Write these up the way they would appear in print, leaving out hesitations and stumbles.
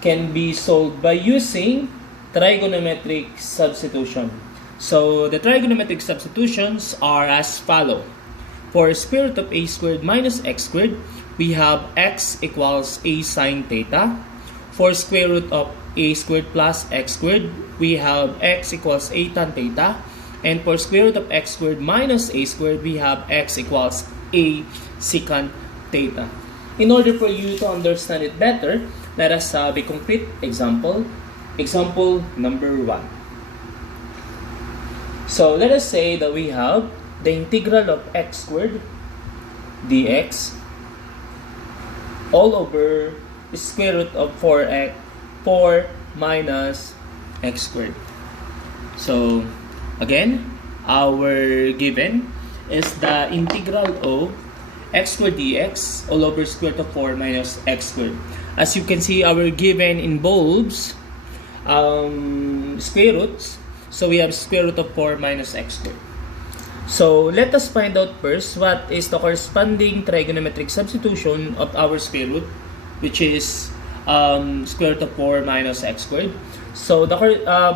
can be solved by using trigonometric substitution. So the trigonometric substitutions are as follow. For square root of a squared minus x squared, we have x equals a sine theta. For square root of a squared plus x squared, we have x equals a tan theta. And for square root of x squared minus a squared, we have x equals a secant theta. In order for you to understand it better, let us have a concrete example. Example number 1. So let us say that we have the integral of x squared dx all over the square root of 4 minus x squared. So again, our given is the integral of x squared dx all over square root of 4 minus x squared. As you can see, our given involves square roots. So we have square root of 4 minus x squared. So let us find out first what is the corresponding trigonometric substitution of our square root, which is square root of 4 minus x squared. So the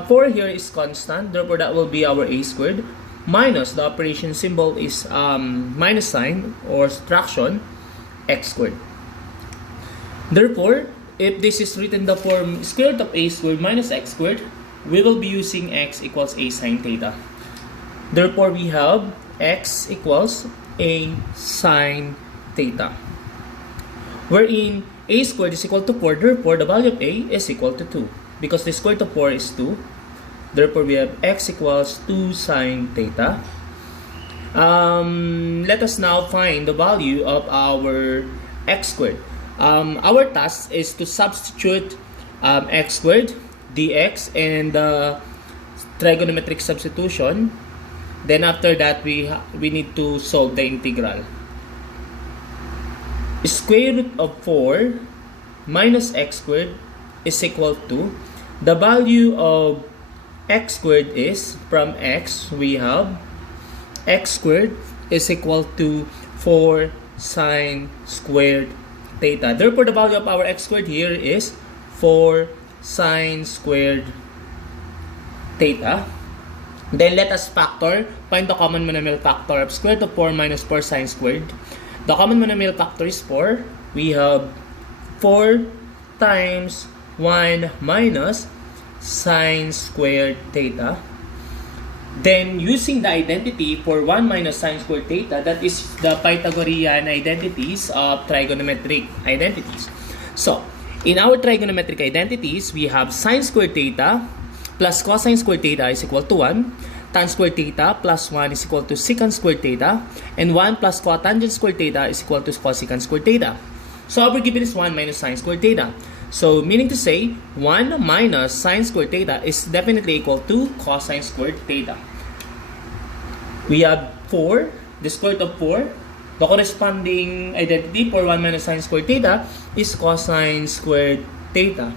4 here is constant, therefore that will be our a squared, minus the operation symbol is minus sign or subtraction x squared. Therefore, if this is written the form square root of a squared minus x squared, we will be using x equals a sine theta. Therefore, we have x equals a sine theta, wherein a squared is equal to 4. Therefore, the value of a is equal to 2. Because the square root of 4 is 2. Therefore, we have x equals 2 sine theta. Let us now find the value of our x squared. Our task is to substitute x squared dx and the trigonometric substitution. Then after that, we need to solve the integral. Square root of 4 minus x squared is equal to, the value of x squared is, from x, we have x squared is equal to 4 sine squared theta. Therefore, the value of our x squared here is 4 sine squared theta. Then let us factor, find the common monomial factor of square root of 4 minus 4 sine squared. The common monomial factor is 4. We have 4 times 1 minus sine squared theta. Then using the identity for 1 minus sine squared theta, that is the Pythagorean identities of trigonometric identities. So, in our trigonometric identities, we have sine squared theta plus cosine squared theta is equal to 1, tan squared theta plus 1 is equal to secant squared theta, and 1 plus cotangent squared theta is equal to cosecant squared theta. So our given is 1 minus sine squared theta. So meaning to say, 1 minus sine squared theta is definitely equal to cosine squared theta. We have 4, the square root of 4. The corresponding identity for 1 minus sine squared theta is cosine squared theta.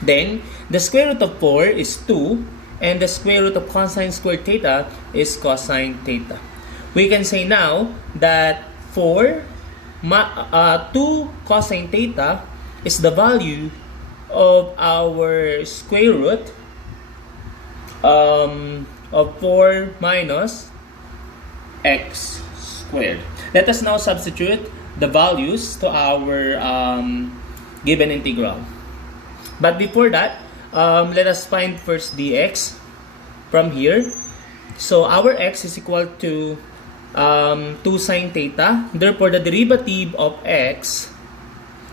Then, the square root of 4 is 2, and the square root of cosine squared theta is cosine theta. We can say now that 2 cosine theta is the value of our square root of 4 minus x squared. Let us now substitute the values to our given integral. But before that, let us find first dx from here. So our x is equal to 2 sine theta. Therefore, the derivative of x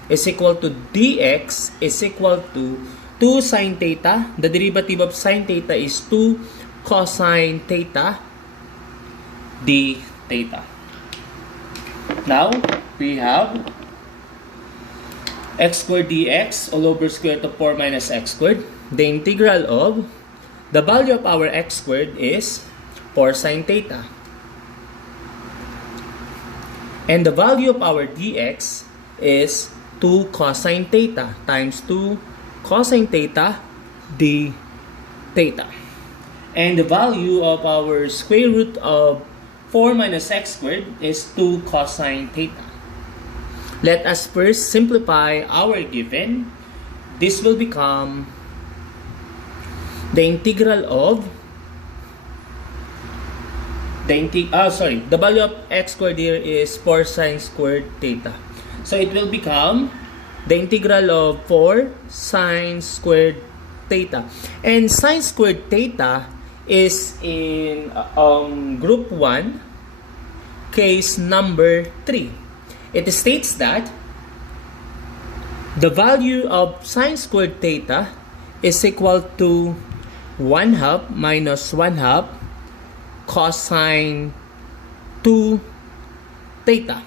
is equal to dx is equal to 2 sine theta. The derivative of sine theta is 2 cosine theta d theta. Now, we have x squared dx all over square root of 4 minus x squared. The integral of the value of our x squared is 4 sine theta. And the value of our dx is 2 cosine theta times 2 cosine theta d theta. And the value of our square root of 4 minus x squared is 2 cosine theta. Let us first simplify our given. this will become the integral of the value of x squared here is 4 sine squared theta. So it will become the integral of 4 sine squared theta. And sine squared theta is in group 1, case number 3. It states that the value of sine squared theta is equal to 1/2 minus 1/2 cosine 2 theta.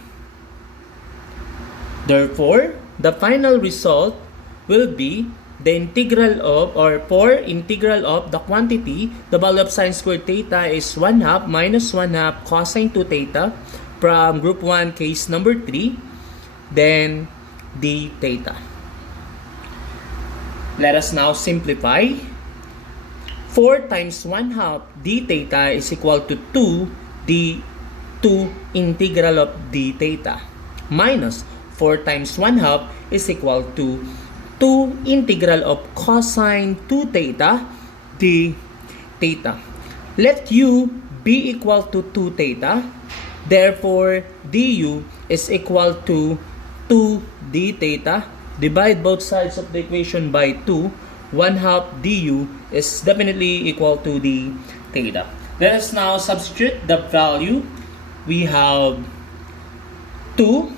Therefore, the final result will be the integral of, or for integral of the quantity, the value of sine squared theta is 1/2 minus 1/2 cosine 2 theta from group 1 case number 3, then d theta. Let us now simplify. 4 times 1/2 d theta is equal to 2 integral of d theta minus 4 times 1/2 is equal to 2 integral of cosine 2 theta d theta. Let u be equal to 2 theta. Therefore, du is equal to 2 d theta. Divide both sides of the equation by 2. 1/2 du is definitely equal to d theta. Let us now substitute the value. We have 2.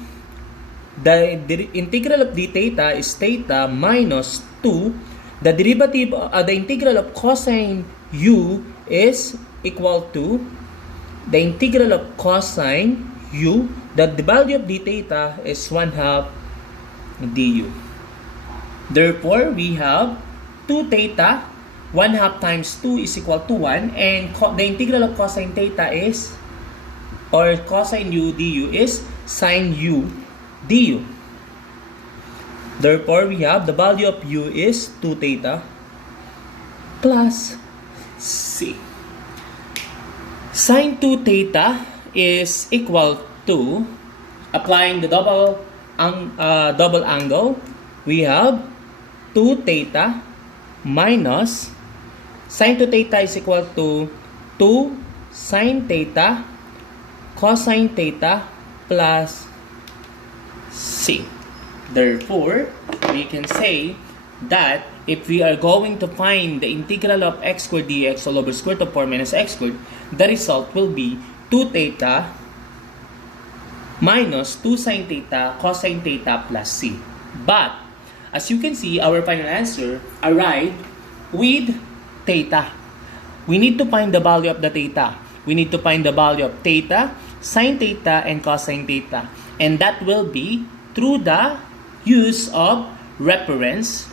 The integral of d theta is theta minus 2. The derivative, the integral of cosine u is equal to the integral of cosine u. The value of d theta is 1/2 du. Therefore, we have 2 theta, 1/2 times 2 is equal to 1, and the integral of cosine theta is, or cosine u du is sine u du. Therefore, we have the value of u is 2 theta plus c. Sine 2 theta is equal to, applying the double angle, we have 2 theta minus sine 2 theta is equal to 2 sine theta cosine theta plus c. Therefore, we can say that if we are going to find the integral of x squared dx all over square root of 4 minus x squared, the result will be 2 theta minus 2 sine theta cosine theta plus c. But as you can see, our final answer arrived with theta. We need to find the value of the theta. We need to find the value of theta, sine theta, and cosine theta. And that will be through the use of reference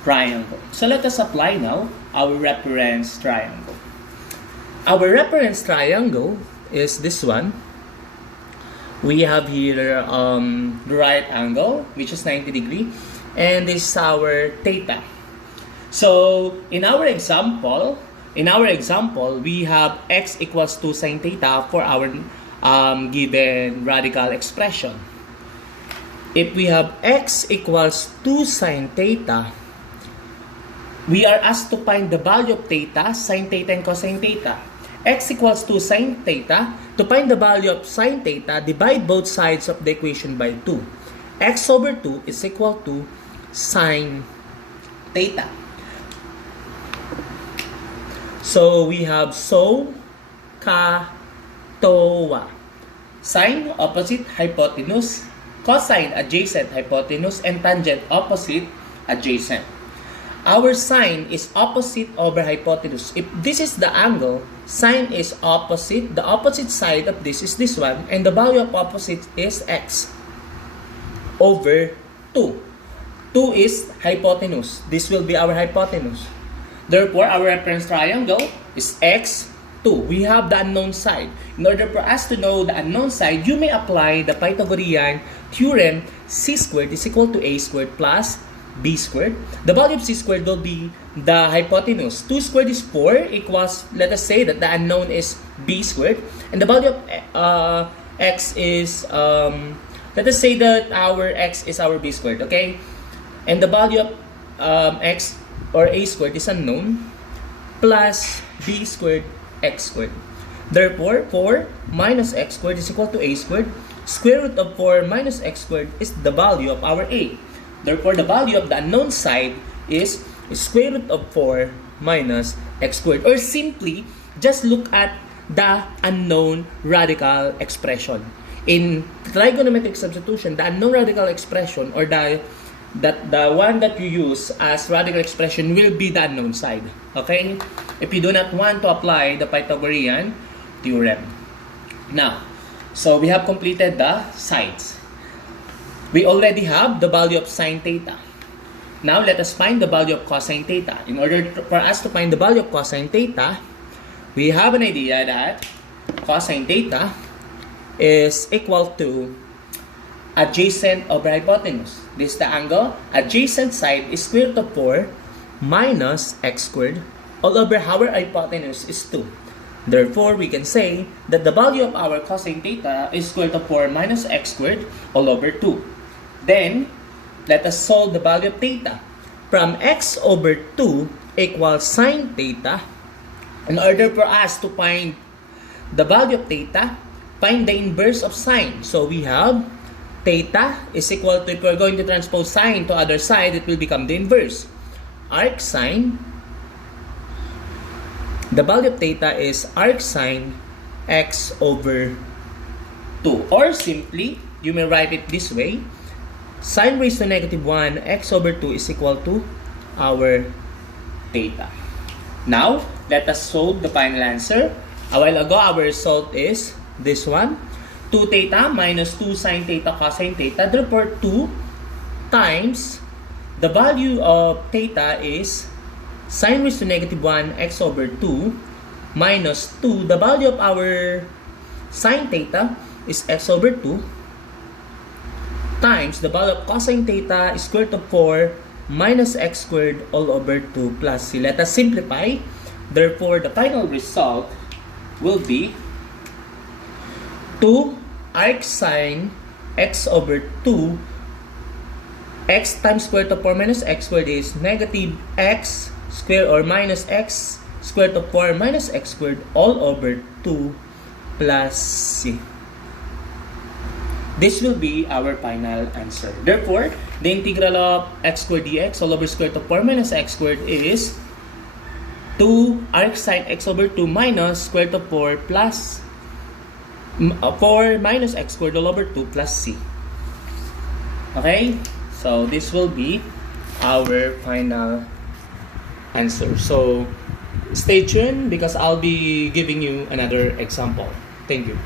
triangle. So let us apply now our reference triangle. Our reference triangle is this one. We have here the right angle, which is 90 degree, and this is our theta. So in our example, we have x equals 2 sine theta for our given radical expression. If we have x equals 2 sine theta, we are asked to find the value of theta, sine theta, and cosine theta. X equals 2 sine theta. To find the value of sine theta, divide both sides of the equation by 2. X over 2 is equal to sine theta. So we have SOHCAHTOA. Sine, opposite hypotenuse. Cosine, adjacent hypotenuse. And tangent, opposite adjacent. Our sine is opposite over hypotenuse. If this is the angle, sine is opposite. The opposite side of this is this one. And the value of opposite is x over 2. 2 is hypotenuse. This will be our hypotenuse. Therefore, our reference triangle is x, 2. We have the unknown side. In order for us to know the unknown side, you may apply the Pythagorean theorem. C squared is equal to a squared plus b squared. The value of c squared will be the hypotenuse. 2 squared is 4 equals, let us say that the unknown is b squared. And the value of x is, let us say that our x is our b squared, okay? and the value of x or a squared is unknown, plus b squared x squared. Therefore, 4 minus x squared is equal to a squared. Square root of 4 minus x squared is the value of our a. Therefore, the value of the unknown side is square root of 4 minus x squared. Or simply, just look at the unknown radical expression. In trigonometric substitution, the unknown radical expression, or the one that you use as radical expression, will be the unknown side. Okay? If you do not want to apply the Pythagorean theorem. Now, so we have completed the sides. We already have the value of sine theta. Now, let us find the value of cosine theta. In order for us to find the value of cosine theta, we have an idea that cosine theta is equal to adjacent over hypotenuse. This is the angle. Adjacent side is square root of 4 minus x squared all over our hypotenuse is 2. Therefore, we can say that the value of our cosine theta is square root of 4 minus x squared all over 2. Then, let us solve the value of theta. From x over 2 equals sine theta. In order for us to find the value of theta, find the inverse of sine. So, we have theta is equal to, if we're going to transpose sine to other side, it will become the inverse. Arc sine, the value of theta is arc sine x over 2. Or simply, you may write it this way. Sine raised to negative 1 x over 2 is equal to our theta. Now, let us solve the final answer. A while ago, our result is this one. 2 theta minus 2 sine theta cosine theta. Therefore, 2 times the value of theta is sine raised to negative 1 x over 2 minus 2. The value of our sine theta is x over 2 times the value of cosine theta is square root of 4 minus x squared all over 2 plus c. Let us simplify. Therefore, the final result will be 2 arc sine x over 2 x times square root of 4 minus x squared is negative x squared or minus x squared of 4 minus x squared all over 2 plus c. This will be our final answer. Therefore, the integral of x squared dx all over square root of 4 minus x squared is 2 arc sine x over 2 minus square root of 4 plus 4 minus x squared all over 2 plus c. Okay? So, this will be our final answer. So, stay tuned because I'll be giving you another example. Thank you.